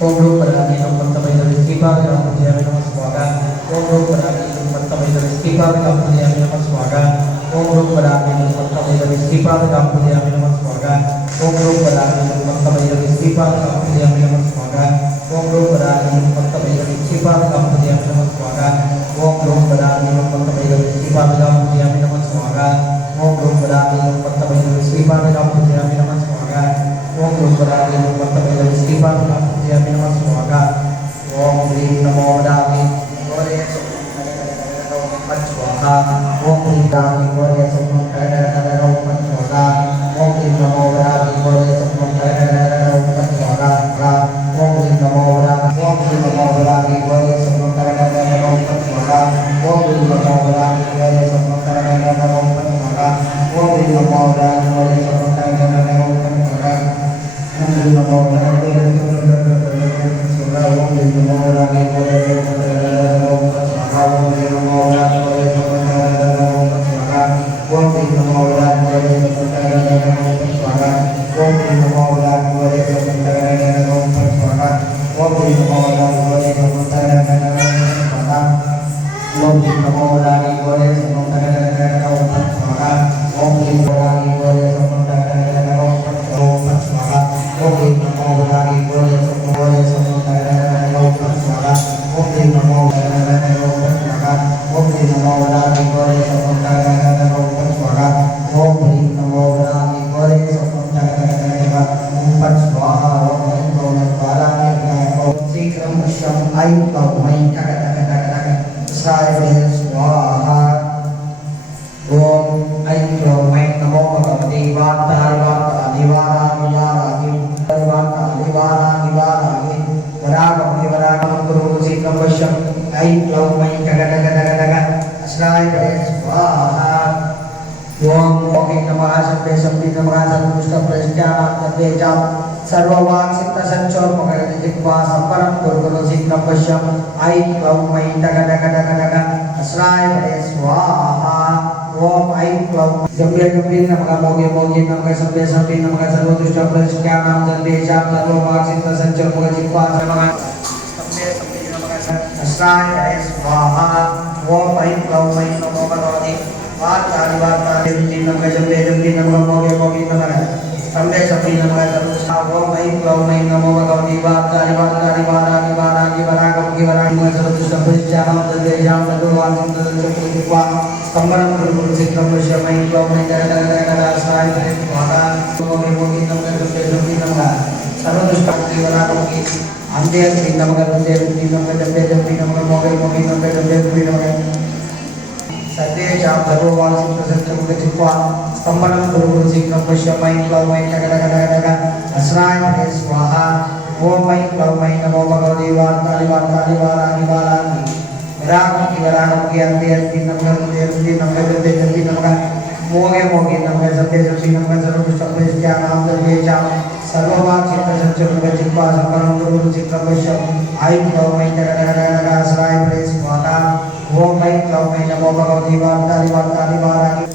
Om Rum Padani Om Pantamayana Vistipada Om Pujayana Namaskara Om श्रीपादकं पूजयामि नमः स्वाहा। ओम रूप वराहि नमः श्रीपादकं पूजयामि नमः स्वाहा। ओम रूप वराहि नमः श्रीपादकं पूजयामि नमः स्वाहा। ओम रूप वराहि नमः श्रीपादकं पूजयामि नमः स्वाहा। ओम रूप वराहि नमः श्रीपादकं पूजयामि नमः स्वाहा। ओम रूप वराहि नमः श्रीपादकं पूजयामि नमः स्वाहा। ओम रूप वराहि नमः श्रीपादकं पूजयामि नमः स्वाहा। ओम ह्रीं नमो वराहि स्वाहा। ओम ह्रीं वराहि स्वाहा। ओम ह्रीं नमो वराहि स्वाहा। ओम ह्रीं नमो वराहि स्वाहा। ओम ह्रीं नमो वराहि स्वाहा। ओम ह्रीं नमो वराहि स्वाहा। ओम ह्रीं नमो वराहि स्वाहा। ओम ह्रीं नमो वराहि सर्ववाक् सिद्ध संचोर मगर जिह्वा संपरम गुरुगुरु शीघ्रं पश्यम ऐं क्लौं मयि टक टक टक टक अस्राय परे स्वाहा। ओम ऐं क्लौं जम्बे जम्बे नमः मोगे मोगे नमः संबे संबे नमः सर्वदुष्ट प्रश्क्यानां जन्देशां सर्ववाक् सिद्ध संचोर मगर जिह्वा नमः संबे संबे नमः अस्राय परे स्वाहा। ओम ऐं क्लौं मयि नमो भगवते वाक्कानि वाक्कानि नमः जम्बे जम्बे नमः मोगे मोगे नमः संबे संबे नमः ओम ऐं क्लौं ऐं नमो भगवते वाक्कानि वाक्कानि वाराणि वाराणि वरागमुखि वराणि नमः सर्वदुष्ट प्रश्क्यानां जन्देशां सर्ववाक् सिद्ध संचोर जिह्वा स्तम्भनं गुरुगुरु शीघ्रं पश्यम ऐं क्लौं ऐं टक टक टक अस्राय परे स्वाहा। मोगे मोगे नमः जम्बे जम्बे नमः सर्वदुष्ट वरागमुखि अंधे अस्ति नमः अंधे अस्ति नमः जम्बे जम्बे नमः मोगे मोगे नमः जम्बे जम्बे नमः सर्वेषां सर्ववाक् सिद्ध संचोर जिह्वा स्तम्भनं गुरुगुरु शीघ्रं पश्यम ऐं क्लौं ऐं टक टक टक टक अस्राय परे स्वाहा। ओम ऐं क्लौं ऐं नमो भगवते वाक्कानि वाक्कानि वाराणि वाराणि वरागमुखि वरागमुखि अंधे अस्ति नमः अंधे अस्ति नमः जम्बे जम्बे नमः मोगे मोगे नमः सत्ये सत्ये नमः सर्वदुष्ट प्रश्क्यानां जन्देशां सर्ववाक् सिद्ध संचोर जिह्वा स्तम्भनं गुरुगुरु शीघ्रं पश्यम ऐं क्लौं ऐं टक टक टक टक अस्राय परे स्वाहा। ओम ऐं क्लौं ऐं नमो भगवते वाक्कानि वाक्कानि वाराणि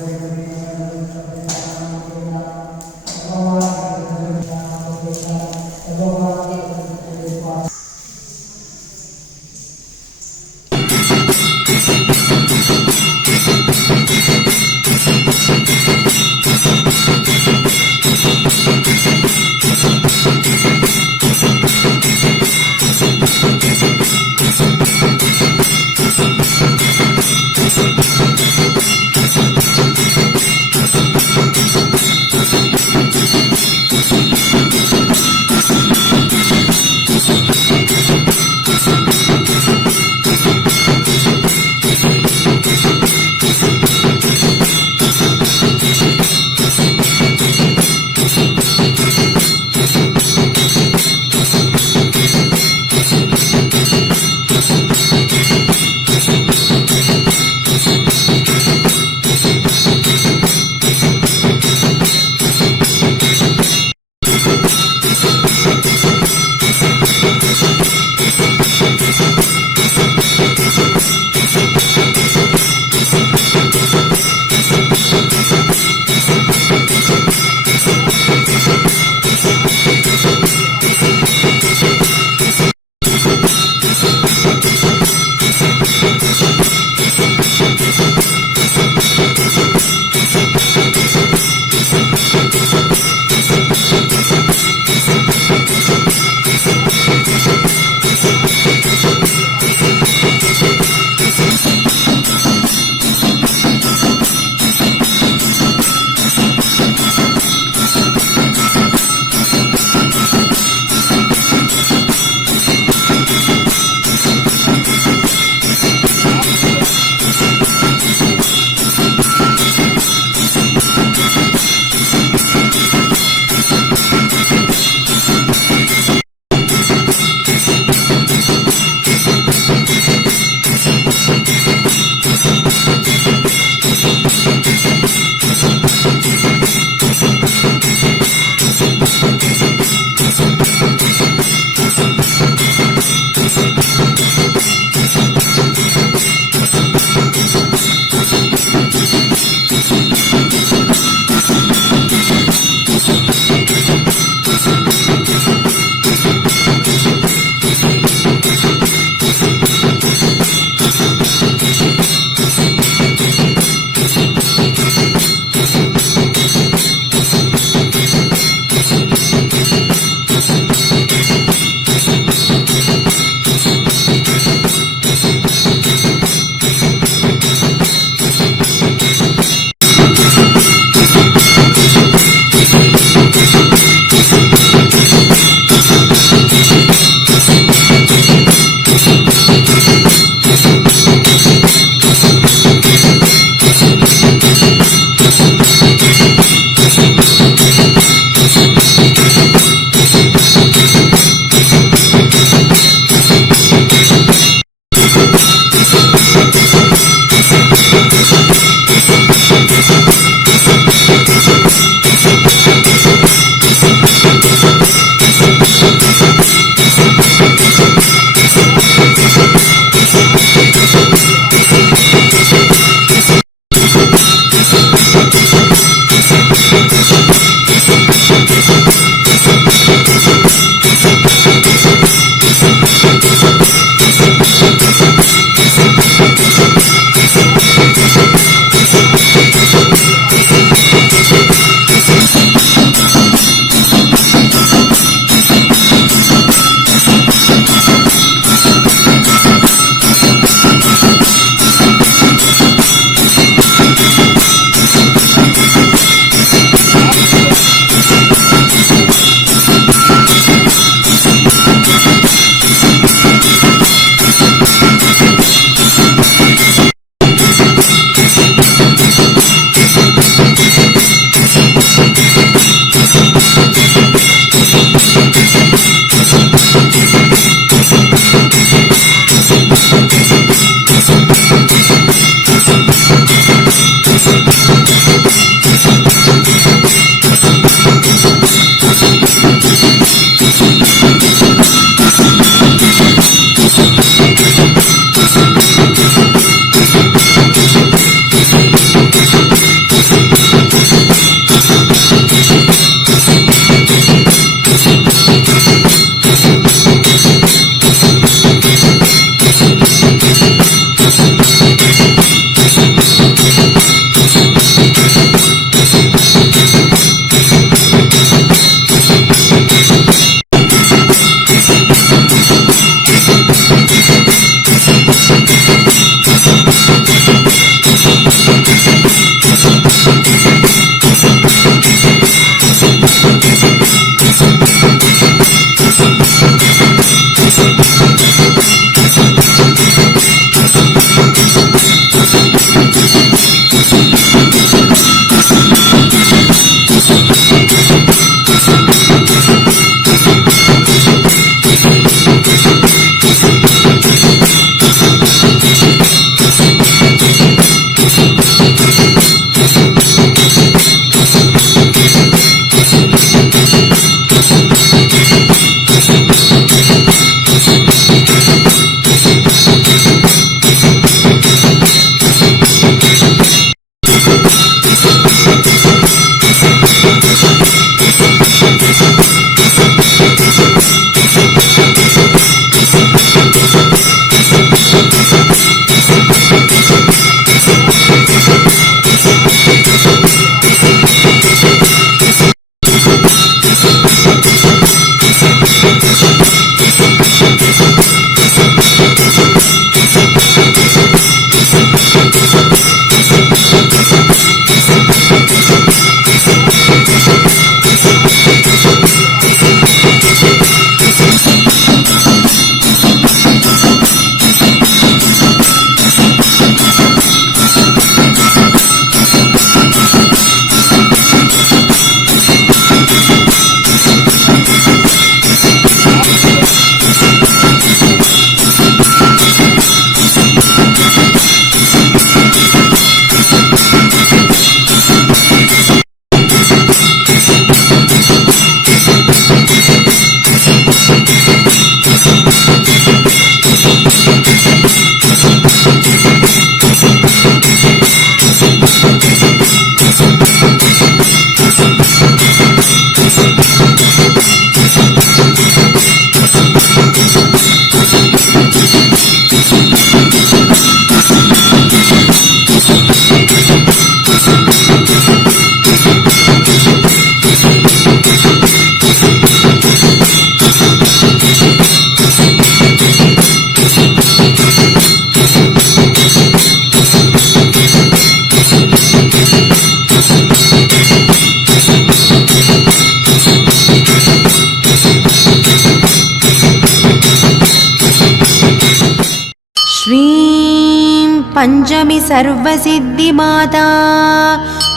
पञ्चमी सर्वसिद्धिमाता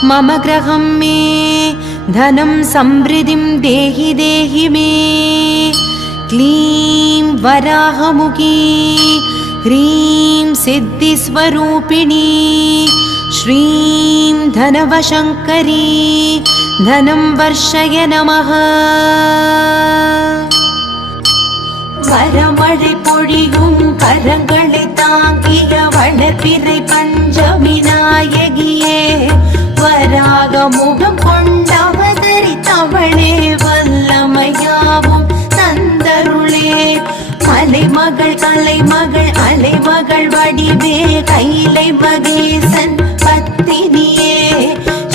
मम गृहं मे धनं समृद्धिं देहि देहि मे। क्लीं वराहमुखी ह्रीं सिद्धिस्वरूपिणी श्रीं धनवशङ्करी धनं वर्षय नमः। வரமழை பொழியும் கரங்களை தாங்கிய வளர்பிறை பஞ்சமி நாயகியே, வராக முகம் கொண்டவதரித்தவளே, வல்லமையாவும் தந்தருளே. மலைமகள் கலைமகள் அலைமகள் வடிவே, கைலை மகேசன் பத்தினியே,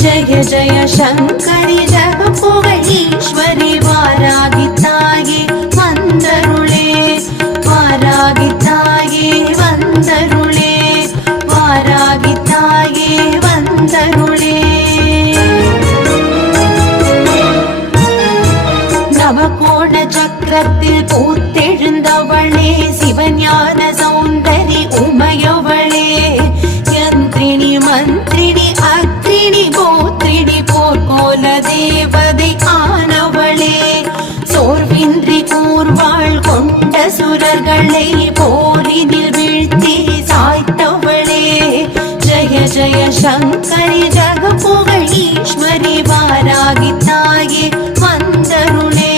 ஜய ஜய சங்கரி ஜகபுகழ் ஈஸ்வரி வாராகி தாயே வந்தருளே, வாராகி தாயே வந்தருளே, வாராகி தாயே வந்தருளே. நவகோண சக்கரத்தில் பூத்தெழுந்தவளே, சிவஞான சௌந்தரி உமையவளே, யந்திரிணி மந்திரிணி அக்ரிணி போத்ரிணி போர்க்கோல தேவதை ஆனவளே, சோர்வின்றி கூர்வாள் கொண்ட சுரர்களை போரினில் வீழ்த்தி சாய்த்தவளே, ஜய ஜய சங்கரி ஜகபுகழ் ஈஸ்வரி வாராகி தாயே வந்தருளே,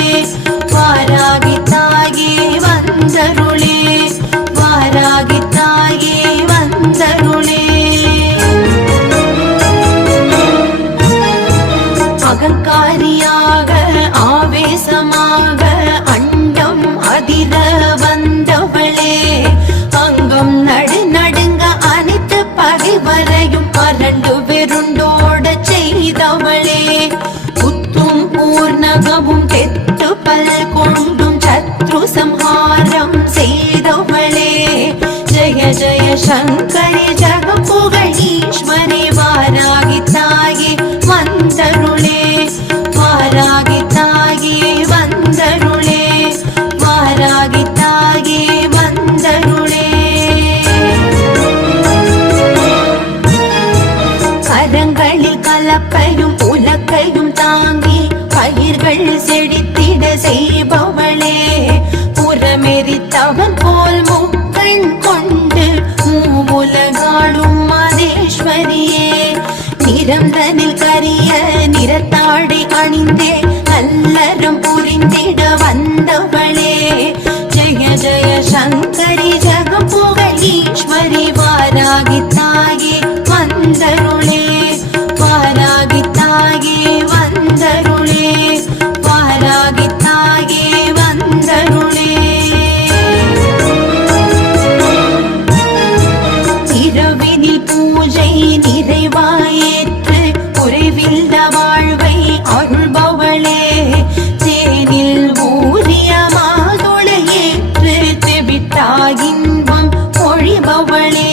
வாராகி தாயே வந்தருளே, வாராகி தாயே வந்தருளே. அகங்காரியாக ஆவேசமாக அண்டம் அதிர வந்தவளே, அங்கம் நடு நடுங்க அனைத்து பகைவரையும் அரண்டு வெருண்டோட செய்தவளே, புத்தும் பூர்ணகமும் தெத்து பல் கொண்டும் சத்ரு சம்ஹாரம் செய்தவளே, ஜய ஜய சங்கரி ஜகபுகழ் ஈஸ்வரி வாராகி தாயே வந்தருளே, வாராகி தாயே வந்தருளே, வாராகி தாயே வந்தருளே. கரங்களில் கலப்பையும் உலக்கையும் தாங்கி பயிர்கள் செழித்திட செய்பவளே, புறமெரித்தவன் போல் முக்கண் கொண்டு மூவுலகாளும் மதேஸ்வரியே, நிறந்தனில் கரிய நிறத்தாடை அணிந்தே நல்லறம் புரிந்திட வந்தவளே, ஜய ஜய சங்கரி ஜகபுகழ் ஈஸ்வரி வாராகி தாயே வந்தருளே, வாராகி தாயே வந்தருளே, வாராகி தாயே வந்தருளே. இரவினில் பூஜை நிறைவாயேற்று குறைவில்ல வாழ்வை அருள்பவளே, தேனில் ஊறிய மாதுளையேற்று தெவிட்டாயின்பம் பொழிபவளே,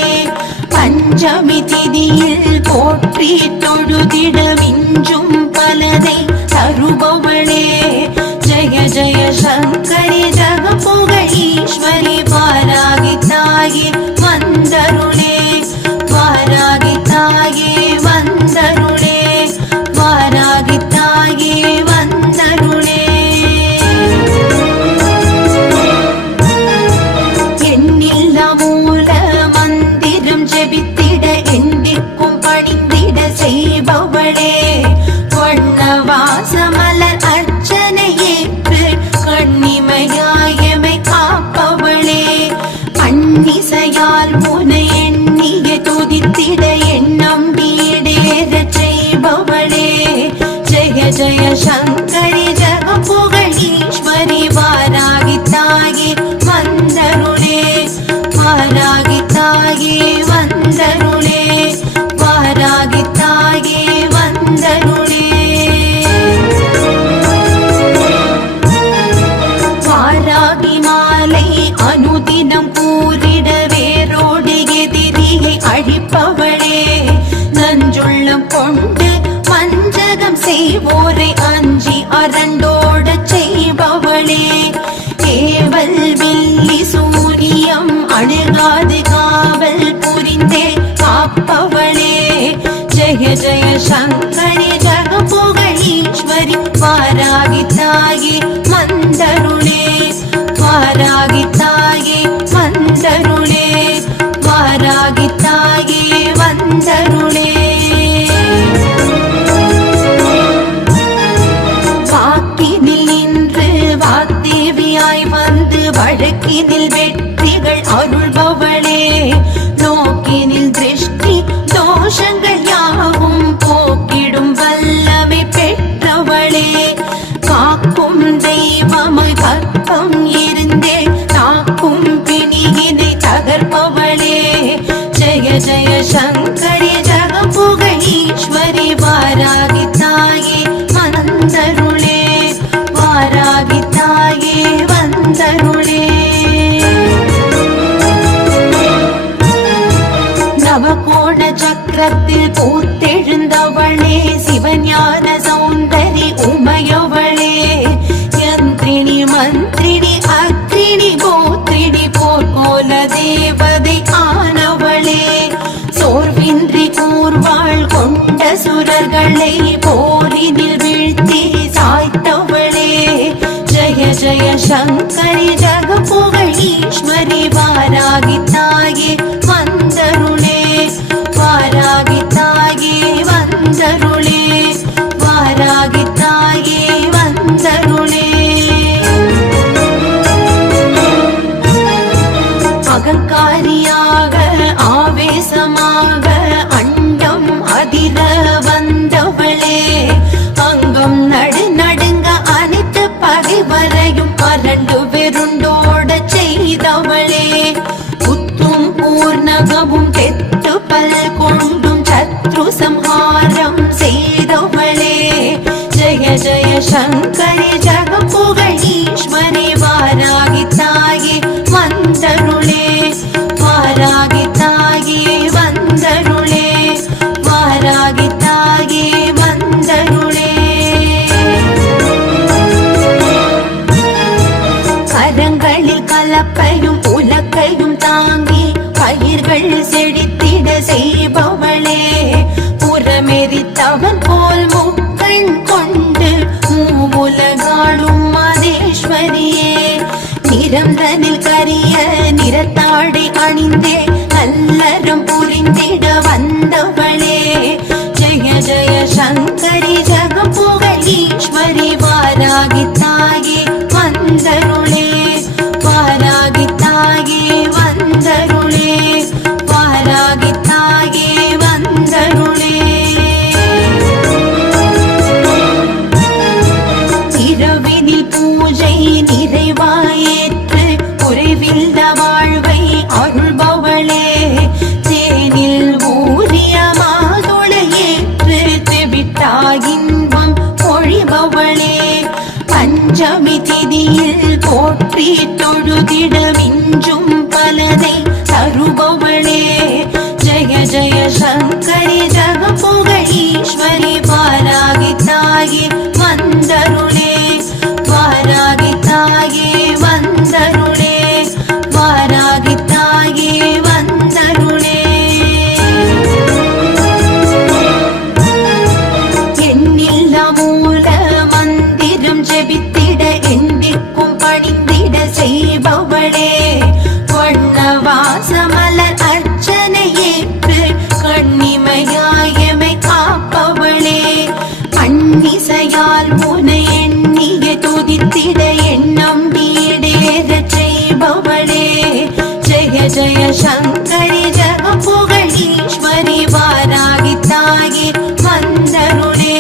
பஞ்சமி திதியில் போற்றி தொழுதிட விஞ்சும் பலதை தருபவளே, ஜய ஜய சங்கரி ஜகபுகழ் ஈஸ்வரி வாராகி தாயே வந்தருளே, வாராகி தாயே வந்தருளே, வாராகி தாயே வந்தருளே. எண்ணில்லா மூல மந்திரம் ஜெபித்திட எண்டிற்கும் பணிந்திட செய்பவளே, வண்ணவாசமலர் அர்ச்சனை ஏற்று கண்ணிமையாயமை காப்பவளே, அன்னிசையால் உனை எண்ணிய துதித்திட எண்ணம் வீடேறச் செய்பவளே, ஜய ஜய சங்கரி ஜகபுகழ் ஈஸ்வரி வாராகி தாயே வந்தருளே, வாராகி தாயே வந்தருளே, வாராகி தாயே வந்தருளே. வாராகி மாலை அனுதினம் கூறிட வேரோடு எதிரியை அழிப்பவளே, நஞ்சுள்ளம் கொண்டு வஞ்சகம் செய்வோரை அஞ்சி அரண்டோட செய்பவளே, ஏவல் வில்லி சூரியம் அணுகாது காவல் புரிந்தே காப்பவளே ஜெய ஜெய சங்கரி ஜகபுகழீஸ்வரி வாராகி தாயே மந்தருளே வாராகி தாயே மந்தருளே வாராகி தாயே வந்தருளே வாக்கினில் நின்று வாக்தேவியாய் வந்து வழக்கினில் வெற்றிகள் அருள்பவளே நோக்கினில் திருஷ்டி தோஷங்கள் யாவும் போக்கிடும் வல்லமை பெற்றவளே காக்கும் தெய்வமாய் கற்பம் இருந்தே தாக்கும் பிணியினை தகர்ப்பவளே ஜெய ஜெய சங்கரி ஜகபுகழீஸ்வரி வாராகி தாயே வந்தருளே வாராகி தாயே வந்தருளே நவகோண சக்கரத்தில் பூத்தெழுந்தவளே சிவஞான சௌந்தரி உமையவளே யந்திரிணி மந்திரிணி அக்ரிணி கோத்திரிணி போர்கோல தேவதை ஆனவளே சோர்வின்றி கூர்வாள் கொண்ட சுரர்களை போரினில் வீழ்த்தி சாய்த்தவளே ஜெய ஜெய சங்கரி ஜகபுகழீஸ்வரி வாராகி தாயே வந்தருளே வாராகி தாயே வந்தருளே வாராகி தாயே வந்தருளே அகங்காரியாக ஆவேசமாக அண்டம் அதிர வந்தவளே அங்கம் நடு நடுங்க அனைத்து பகைவரையும் அரண்டு வெருண்டோட செய்தவளே புத்தும் பூர்ணகமும் தெத்து பல் கொண்டும் சத்ரு சம்ஹாரம் செய்தவளே ஜெய ஜெய சங்கரி ஜகபுகழீஸ்வரி வாராகி தாயே வந்தருளே வாராகி தாயே வந்தருளே வாராகி தாயே வந்தருளே கரங்களில் கலப்பையும் உலக்கையும் தாங்கி பயிர்கள் செழித்திட செய்பவளே புறமெரித்தவன் போல் முக்கண் கொண்டு மூவுலகாளும் மாதேஸ்வரியே நிறந்தனில் கரிய நிறத்தாடை அணிந்தே நல்லறம் புரிந்திட வந்தவளே ஜெய ஜெய சங்கரி ஜகபுகழீஸ்வரி வாராகி தாயே வந்தருளே வாராகி தாயே வந்தருளே வாராகி தாயே வந்தருளே இரவினில் பூஜை நிறைவாயேற்று குறைவில்ல வாழ்வை அருள்பவளே தேனில் ஊரிய மாதுளையேற்று தெவிட்டாயின்பம் பொழிபவளே பஞ்சமி திதியில் போற்றி தொழுதிட மிஞ்சும் பலதை தருபவளே ஜெய ஜெய சங்கரி ஜகபுகழீஸ்வரி வாராகி தாயே வந்தருளே வாராகி தாயே வந்தருளே வாராகி தாயே வந்தருளே எண்ணில்லா மூல மந்திரம் ஜெபித்திட எண்டிக்கும் பணிந்திட செய்பவளே வண்ணவாசமலர் அர்ச்சனை ஏற்று கண்ணிமையாயமை காப்பவளே அந்நிசையால் உனை எண்ணிய துதித்திட எண்ணம் வீடேறச் செய்பவளே ஜெய ஜெய சங்கரி ஜகபுகழீஸ்வரி வாராகி தாயே வந்தருளே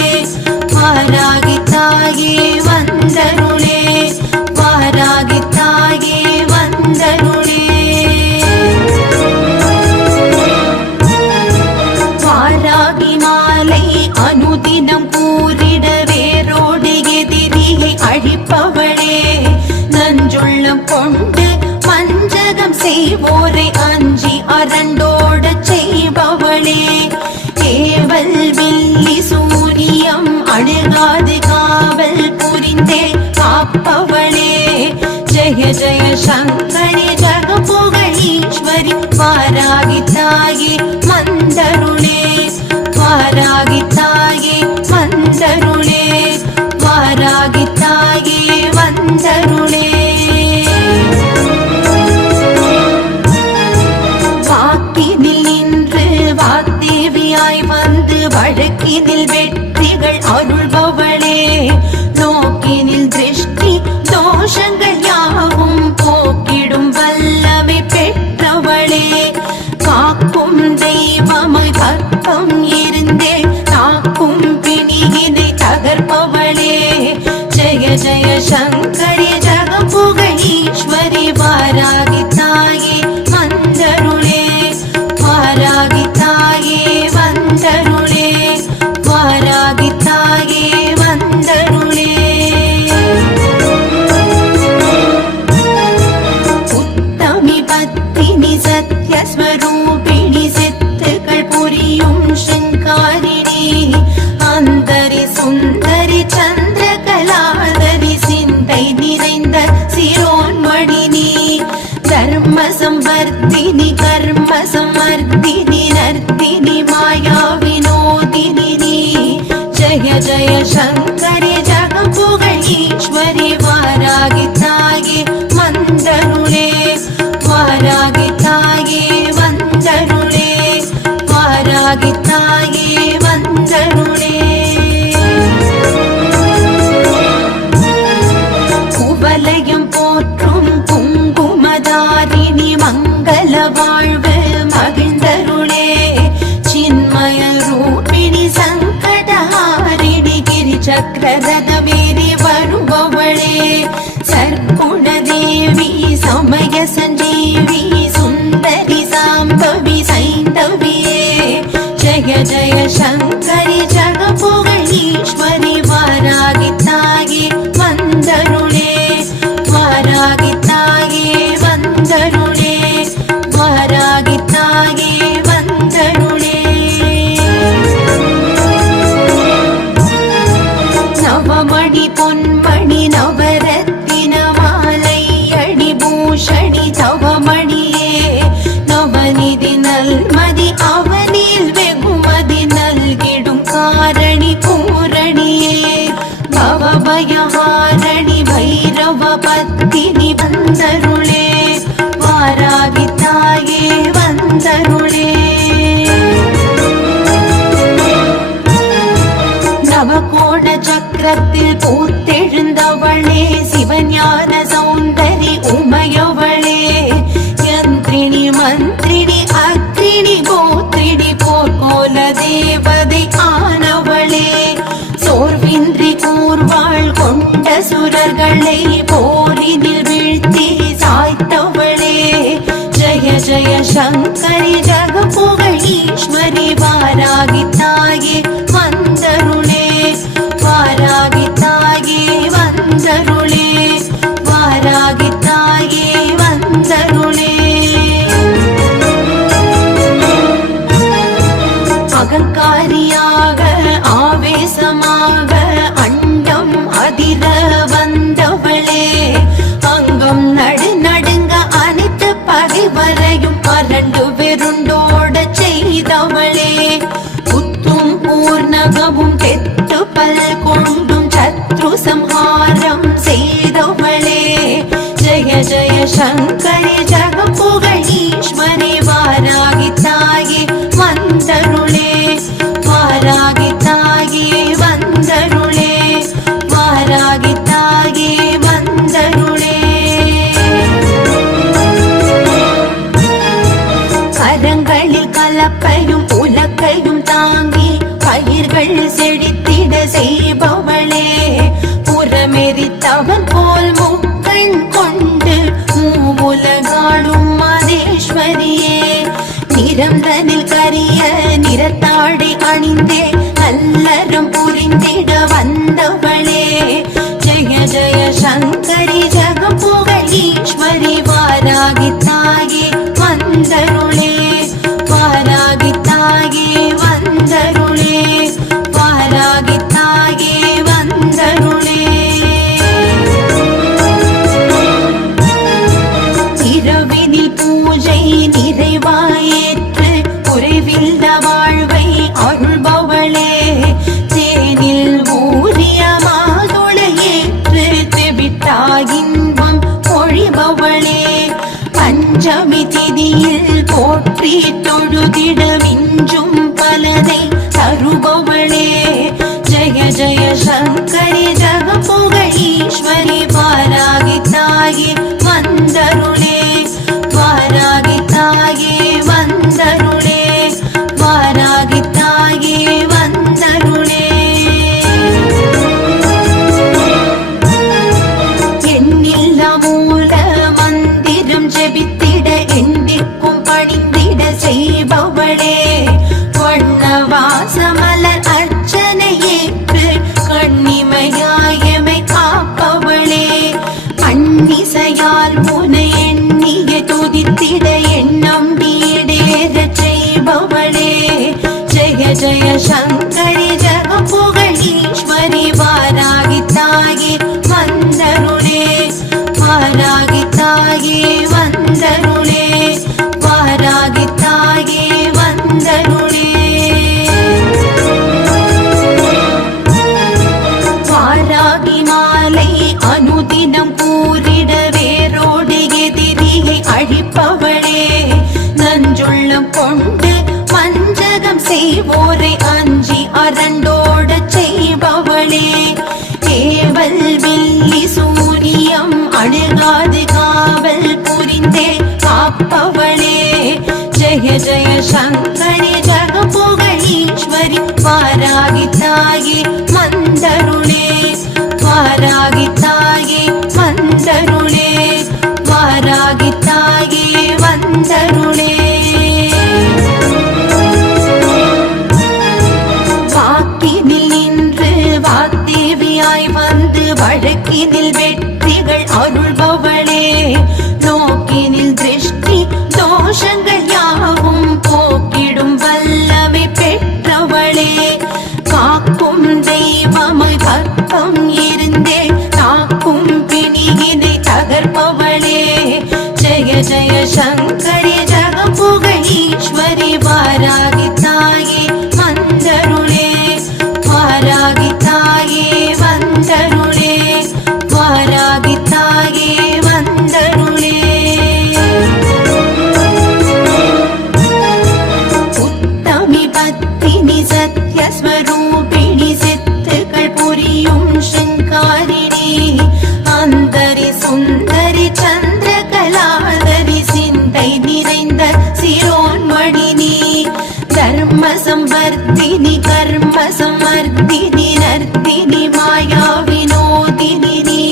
வாராகி தாயே வந்தருளே வாராகி தாயே வந்தருளே வாராகி மாலை அனுதினம் கூறிட வேரோடு எதிரியை அழிப்பவளே நஞ்சுள்ளம் கொண்டு வஞ்சகம் செய்வோரை அஞ்சி அரண்டோட செய்பவளே ஏவல் வில்லி சூரியம் அணுகாது காவல் புரிந்தே காப்பவளே ஜெய ஜெய சங்கரி ஜகபுகழீஸ்வரி வாராகி தாயே மந்த ஜய ஜய சங்கரி ஜகபுகழ் ஈஸ்வரி வாராகி தாயே வந்தருளே வாராகி தாயே வந்தருளே வாராகி தாயே வந்தருளே குவலயம் போற்றும் குங்குமதாரிணி மங்கள வாழ்வு மகிழ்ந்தருளே சின்மய ரூபிணி சங்கடஹாரிணி கிரி சக்கரரதமேறி வருபவளே சர்க்குண தேவி சமய சஞ்சீவி சுந்தரி சாம்பவி சைந்தவியே ஜய ஜய சங்கரி ஜகபுகழ் ஈஸ்வரி வாராகி தாயே வந்தருளே வாராகி தாயே வந்தருளே வாராகி தாயே வந்தருளே நவமணி பொன்மணி நவரத்தின மாலை அணி பூஷணி தவமணியே நவநிதி நல்மதி அவனில் வெகுமதி நல்கிடும் காரணி பூரணியே பவபயஹாரணி பைரவ பத்தினி வந்தருளே வாராகி தாயே வந்தருளே நவகோண சக்கரத்தில் பூத்தெழுந்தவளே சிவஞான சௌந்தரி உமையவளே யந்திரிணி மந்திரிணி அக்ரிணி கோத்திரிணி போர்க்கோல தேவதை ஆனவளே சோர்வின்றி கூர்வாள் கொண்ட சுரர்களை போரினில் வீழ்த்தி சாய்த்தவளே ஜய ஜய சங்கரி ஜகபுகழ் ஈஸ்வரி வாராகி தாயே வந்தருளே வாராகி தாயே வந்தருளே வாராகி தாயே வந்தருளே அகங்காரியாக ஆவேசமாக அண்டம் அதிர வந்தவளே அங்கம் நடுங்க அனைத்து பகைவரையும் அரண்டு வெருண்டோட செய்தவளே புத்தும் பூர்ணகமும் பெத்து பல் கொண்டும் சத்ரு சம்ஹாரம் செய்தவளே ஜய ஜய சங்கரி ஜகபுகழ் ஈஸ்வரி வாராகி தாயே வந்தருளே வாராகி தாயே வந்தருளே வாராகி தாயே வந்தருளே கரங்களில் கலப்பையும் உலக்கையும் தாங்கி பயிர்கள் செழித்திட செய்பவளே புறமெரித்தவன் போல் முக்கண் கொண்டு மூவுலகாடும் மதேஸ்வரியே நிறந்தனில் கரிய நிறத்தாடை அணிந்தே நல்லறம் புரிந்திட வந்தவளே ஜய ஜய சங்கரி ஜகபுகழ் ஈஸ்வரி வாராகி தாயே வந்தருளே வாராகி தாயே வந்தருளே வாராகி தாயே வந்தருளே இரவினில் பூஜை நிறைவாயேற்று குறைவில்ல வாழ்வை அருள்பவளே தாயே வந்தருளே வாராகி தாயே வந்தருளே வாராகி தாயே வந்தருளே வாக்கினில் நின்று வாக்தேவியாய் வந்து வழக்கினில் வெற்றிகள் அருள்பவளே நோக்கினில் திருஷ்டி தோஷங்கள் யாவும் போக்கிடும் வல்லமை பெற்றவளே காக்கும் தெய்வமாய் பக்கம் இருந்தே காக்கும் பிணியினை தகர்ப்பவளே ஜெய ஜெய சங்கரி ஜகபுக ஈஸ்வரி வாராகி தாயே வந்தருளே வாராகி தாயே வந்தருளே வாராகி தாயே வந்தருளே உத்தமி பத்தினி சத்யஸ்வரூபிணி சித்துக்கள் புரியும் சிங்காரிணி அந்தரி சுந்தரி சந்திரகலாதரி சிந்தை நிறைந்த சிரோன்மணினி தர்ம சம்வர்த்தினி கர்ம சமர்த்தினி நர்த்தினி மாயா வினோதினி நீ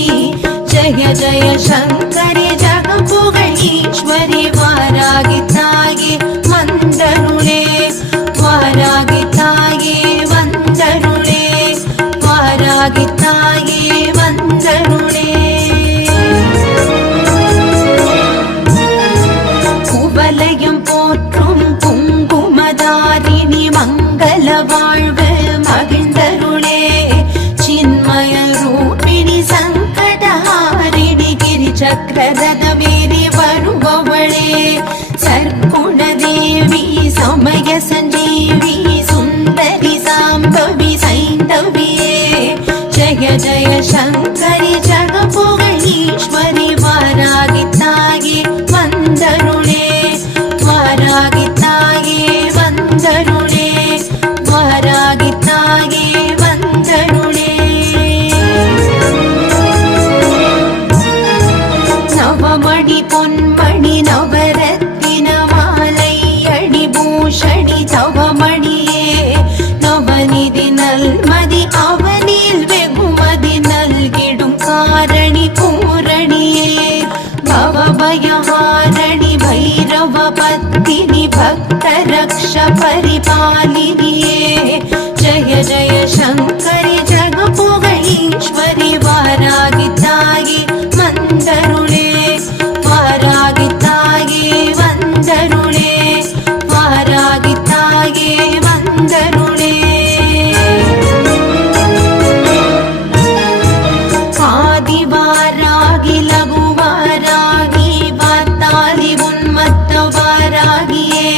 ஜய ஜய சங்கரி ஜகபுக ஈஸ்வரி வாராகி தாயே வந்தருளே வாராகி தாயே வந்தருளே வாராகி தாயே வந்தருளே குவலயம் போற்றும் குங்குமதாரிணி மங்கள வாழ்வு மகிழ்ந்தருளே சின்மய ரூபிணி சங்கடஹாரிணி கிரி சக்கரரதமேறி வருபவளே சர்க்குண தேவி சமய சஞ்சீவி சுந்தரி சாம்பவி சைந்தவியே ஜய ஜய சங்கரி ஜகபுக ஈஸ்வரி வாராகி தாயே வந்தருளே வாராகி தாயே வந்தருளே வாராகி தாயே வந்தருளே நவமணி பொன்மணி நவரத்தின மாலை அடி பூஷணி தவமணியே நவநிதி நல்மதி அவனில் வெகுமதி நல்கிடும் காரணி பூரணியே பவபயஹாரணி பைரவ பத்தினி பக்த ரக்ஷ பரிபாலினியே ஜய ஜய சங்கரி ஜகபுக ஈஸ்வரி வாராகி தாயே வந்தருளே வாராகி தாயே வந்தருளே வாராகி தாயே வந்தருளே ஆதிவாராகி லகுவாராகி வாத்தாரி உன்மத்த வாராகியே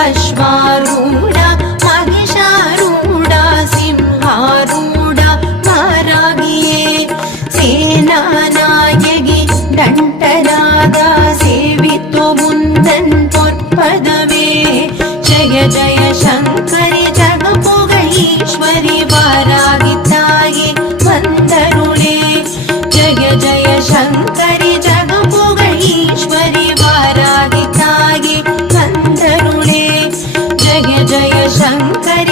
அஸ்வாரூட மகிஷாரூட சிம்ஹாரூட வாராகியே சேனாநாயகி தண்டராதா சேவித்தோ முந்தன் பொற்பதவே ஜய ஜய சங்கரி ஜகபுக ஈஸ்வரி வாராகி தாயே வந்தருளே ஜய ஜய சங்கரி ஜகபுக ஈஸ்வரி வாராகி தாயே வந்தருளே ஜய ஜய சங்கரி